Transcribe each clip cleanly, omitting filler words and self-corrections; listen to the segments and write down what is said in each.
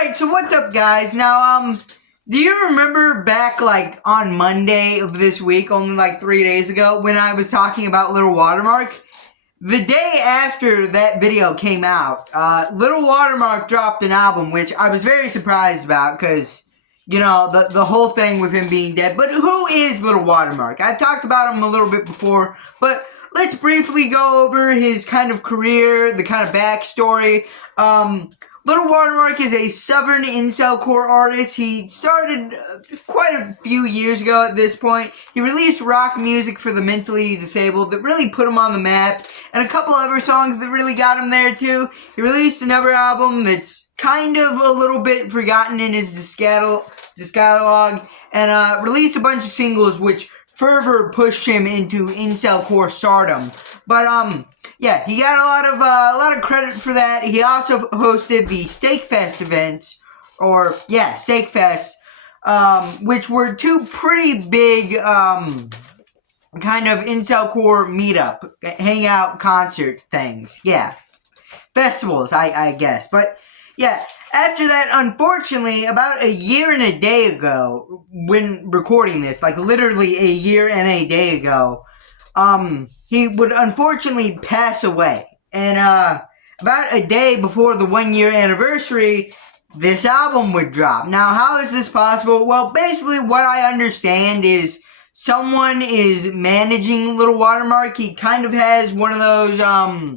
Alright, so what's up, guys? Now, do you remember back, like, on Monday of this week, only like 3 days ago, when I was talking about Little Watermark? The day after that video came out, Little Watermark dropped an album, which I was very surprised about, because, you know, the whole thing with him being dead. But who is Little Watermark? I've talked about him a little bit before, but let's briefly go over his kind of career, the kind of backstory. Little Watermark is a southern incel-core artist. He started quite a few years ago at this point. He released rock music for the mentally disabled that really put him on the map, and a couple other songs that really got him there too. He released another album that's kind of a little bit forgotten in his disc catalog, and released a bunch of singles which further pushed him into incel-core stardom. But yeah, he got a lot of credit for that. He also hosted the Steakfest events, or yeah, Steakfest, which were two pretty big kind of incel-core meetup, hangout, concert things. Yeah, festivals, I guess. But yeah, after that, unfortunately, about a year and a day ago, when recording this, like literally a year and a day ago, he would unfortunately pass away. And, about a day before the 1 year anniversary, this album would drop. Now, how is this possible? Well, basically what I understand is someone is managing Little Watermark. He kind of has one of those, I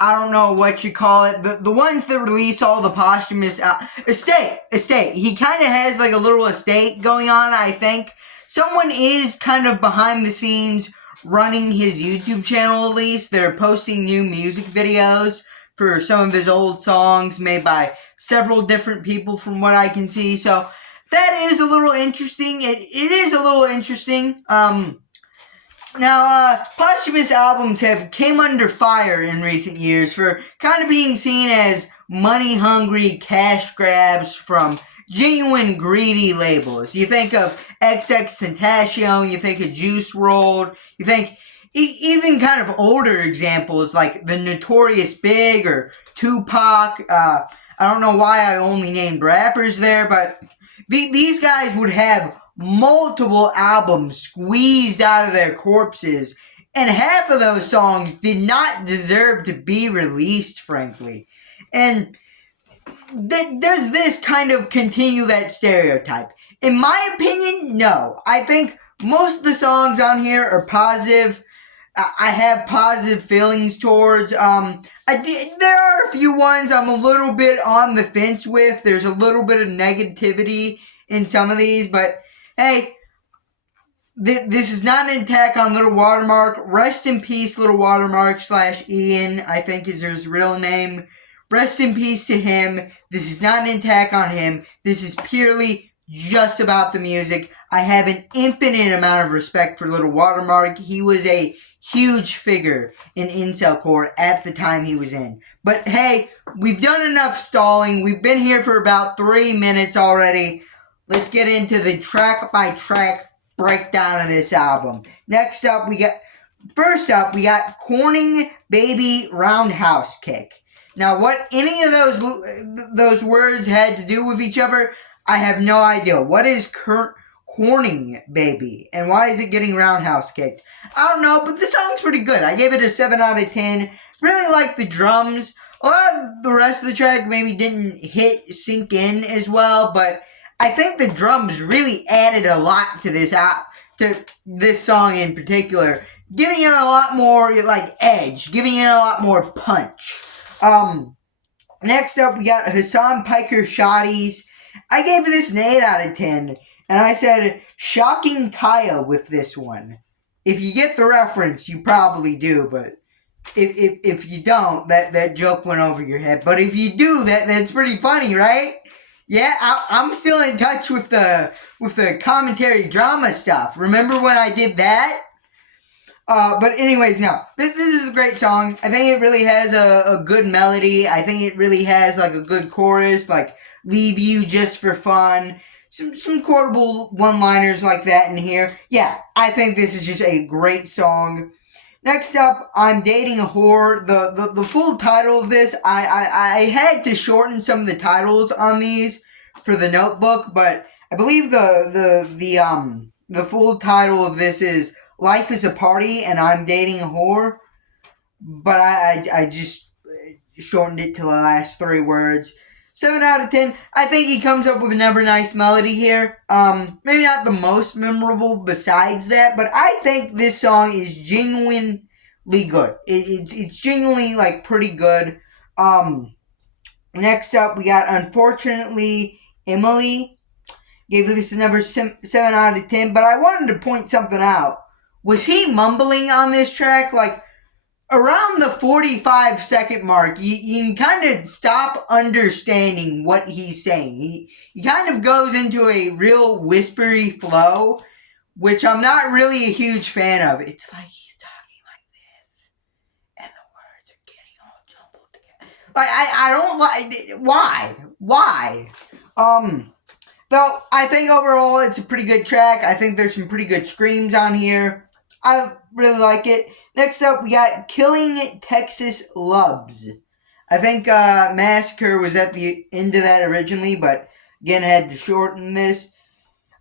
don't know what you call it, the ones that release all the posthumous, estate. He kind of has like a little estate going on, I think. Someone is kind of behind the scenes running his YouTube channel, at least. They're posting new music videos for some of his old songs made by several different people from what I can see. So that is a little interesting. It is a little interesting. Now, posthumous albums have came under fire in recent years for kind of being seen as money-hungry cash grabs from genuine greedy labels. You think of XXXTentacion, you think of Juice WRLD, you think even kind of older examples like the Notorious Big or Tupac. I don't know why I only named rappers there, but these guys would have multiple albums squeezed out of their corpses, and half of those songs did not deserve to be released, frankly. And does this kind of continue that stereotype? In my opinion, no. I think most of the songs on here are positive. I have positive feelings towards. There are a few ones I'm a little bit on the fence with. There's a little bit of negativity in some of these, but hey, this is not an attack on Little Watermark. Rest in peace, Little Watermark / Ian, I think is his real name. Rest in peace to him. This is not an attack on him. This is purely just about the music. I have an infinite amount of respect for Little Watermark. He was a huge figure in incelcore at the time he was in. But hey, we've done enough stalling. We've been here for about 3 minutes already. Let's get into the track-by-track breakdown of this album. First up, we got Corning Baby Roundhouse Kick. Now, what any of those words had to do with each other, I have no idea. What is Corning Baby, and why is it getting roundhouse kicked? I don't know, but the song's pretty good. I gave it a 7 out of 10. Really like the drums. A lot of the rest of the track maybe didn't sink in as well, but I think the drums really added a lot to this song in particular, giving it a lot more like edge, giving it a lot more punch. Next up, we got Hassan Piker Shotties. I gave this an 8 out of 10, and I said, shocking Kaya with this one. If you get the reference, you probably do, but if you don't, that joke went over your head. But if you do, that's pretty funny, right? Yeah, I'm still in touch with the commentary drama stuff. Remember when I did that? But anyways, no. This is a great song. I think it really has a good melody. I think it really has like a good chorus, like leave you just for fun. Some quotable one-liners like that in here. Yeah, I think this is just a great song. Next up, I'm Dating a Whore. The full title of this, I had to shorten some of the titles on these for the notebook, but I believe the full title of this is Life is a Party and I'm Dating a Whore. But I just shortened it to the last three words. 7 out of 10. I think he comes up with another nice melody here. Maybe not the most memorable besides that, but I think this song is genuinely good. It's genuinely, like, pretty good. Next up, we got Unfortunately Emily. Gave this another 7 out of 10, but I wanted to point something out. Was he mumbling on this track? Like, around the 45-second mark, you can kind of stop understanding what he's saying. He kind of goes into a real whispery flow, which I'm not really a huge fan of. It's like he's talking like this, and the words are getting all jumbled together. Like, I don't like... Why? Though, I think overall it's a pretty good track. I think there's some pretty good screams on here. I really like it. Next up, we got Killing Texas Loves. I think Massacre was at the end of that originally, but again, I had to shorten this.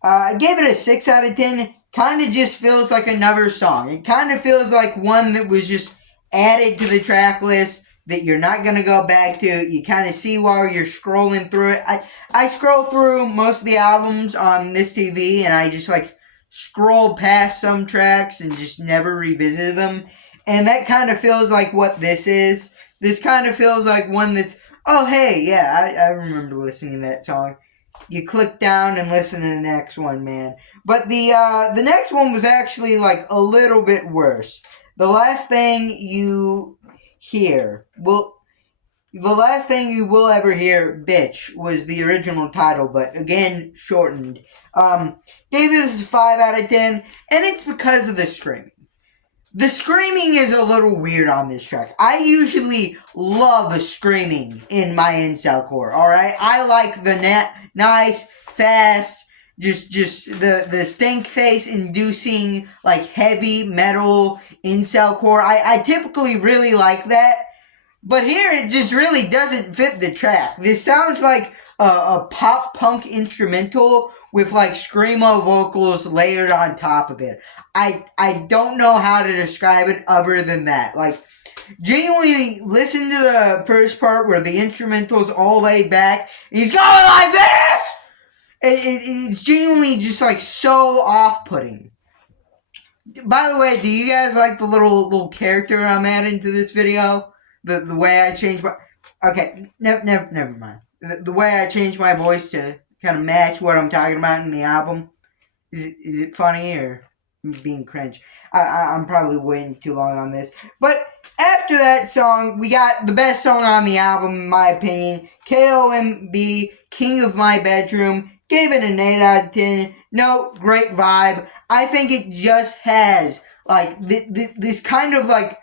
I gave it a 6 out of 10. Kind of just feels like another song. It kind of feels like one that was just added to the track list that you're not going to go back to. You kind of see while you're scrolling through it. I scroll through most of the albums on this TV, and I just like scroll past some tracks and just never revisit them. And that kind of feels like what this is. This kind of feels like one that's, oh, hey, yeah, I remember listening to that song. You click down and listen to the next one, man. But the next one was actually like a little bit worse. The last thing you hear, the last thing you will ever hear, bitch, was the original title, but again, shortened. Gave this a 5 out of 10, and it's because of the screaming. The screaming is a little weird on this track. I usually love screaming in my incel-core, alright? I like the nice, fast, just the stink face inducing, like, heavy metal incel-core. I typically really like that. But here it just really doesn't fit the track. This sounds like a pop punk instrumental with like screamo vocals layered on top of it. I don't know how to describe it other than that. Like, genuinely listen to the first part where the instrumental's all laid back and he's going like this! It's genuinely just like so off-putting. By the way, do you guys like the little character I'm adding to this video? The way I changed my... Okay, never mind. The way I changed my voice to kind of match what I'm talking about in the album. Is it funny or being cringe? I'm probably waiting too long on this. But after that song, we got the best song on the album, in my opinion. KOMB, King of My Bedroom. Gave it an 8 out of 10. No, great vibe. I think it just has, like, this kind of, like...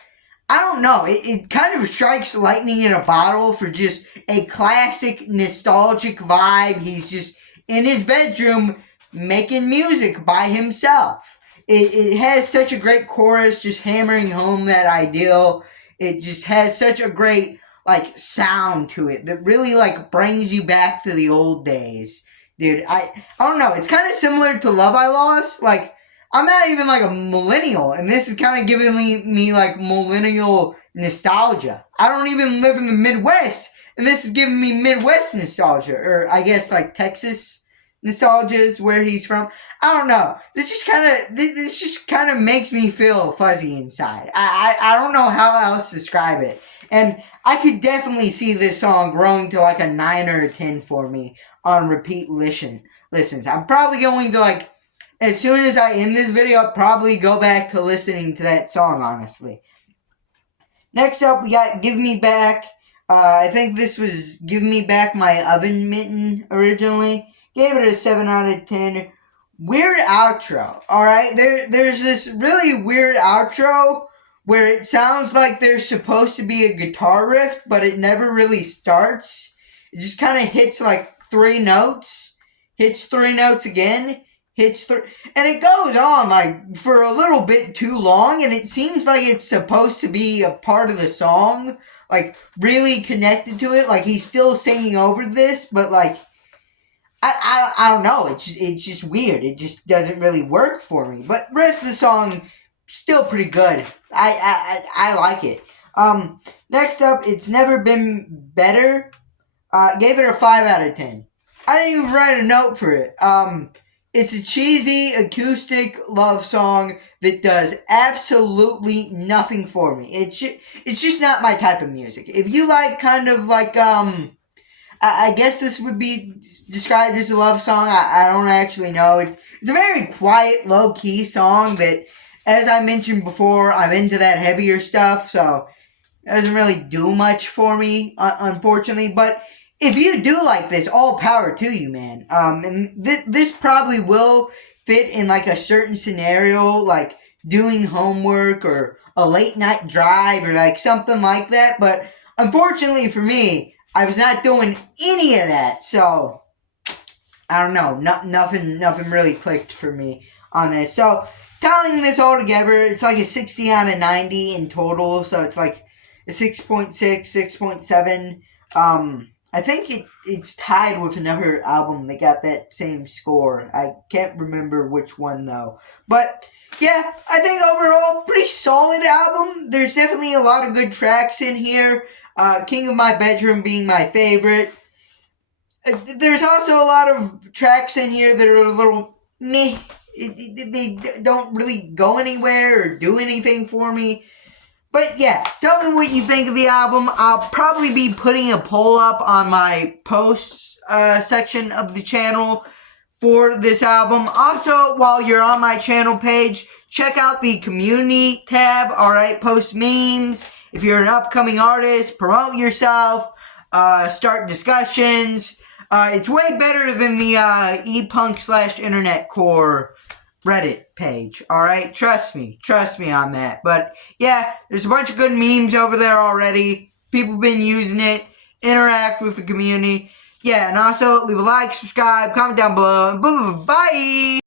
I don't know, it kind of strikes lightning in a bottle for just a classic nostalgic vibe. He's just in his bedroom making music by himself. It has such a great chorus just hammering home that ideal. It just has such a great, like, sound to it that really, like, brings you back to the old days. Dude, I don't know, it's kind of similar to Love I Lost, like, I'm not even like a millennial, and this is kind of giving me like millennial nostalgia. I don't even live in the Midwest, and this is giving me Midwest nostalgia, or I guess like Texas nostalgia is where he's from. I don't know. This just kind of makes me feel fuzzy inside. I don't know how else to describe it, and I could definitely see this song growing to like a 9 or a 10 for me on repeat listens. I'm probably going to like. As soon as I end this video, I'll probably go back to listening to that song, honestly. Next up, we got Give Me Back. I think this was Give Me Back My Oven Mitten originally. Gave it a 7 out of 10. Weird outro, alright? There's this really weird outro where it sounds like there's supposed to be a guitar riff, but it never really starts. It just kind of hits like 3 notes. Hits 3 notes again. hits through, and it goes on like for a little bit too long, and it seems like it's supposed to be a part of the song, like really connected to it, like he's still singing over this, but like I don't know, it's just weird. It just doesn't really work for me. But the rest of the song still pretty good. I like it. Next up, It's Never Been Better. Gave it a 5 out of 10. I didn't even write a note for it. It's a cheesy acoustic love song that does absolutely nothing for me. It's just not my type of music. If you like kind of like I guess this would be described as a love song. I don't actually know. It's a very quiet, low-key song that, as I mentioned before, I'm into that heavier stuff, so it doesn't really do much for me, unfortunately. But if you do like this, all power to you, man. And this probably will fit in like a certain scenario, like doing homework or a late night drive or like something like that. But unfortunately for me, I was not doing any of that, so I don't know. Nothing really clicked for me on this. So tallying this all together, it's like a 60 out of 90 in total. So it's like a 6.6, 6.7. I think it's tied with another album that got that same score. I can't remember which one though. But yeah, I think overall pretty solid album. There's definitely a lot of good tracks in here. King of My Bedroom being my favorite. There's also a lot of tracks in here that are a little meh. They don't really go anywhere or do anything for me. But yeah, tell me what you think of the album. I'll probably be putting a poll up on my posts section of the channel for this album. Also, while you're on my channel page, check out the community tab. Alright, post memes. If you're an upcoming artist, promote yourself. Start discussions. It's way better than the ePunk/Internet Core Reddit page, alright? Trust me on that. But yeah, there's a bunch of good memes over there already. People have been using it. Interact with the community. Yeah, and also leave a like, subscribe, comment down below. Bye!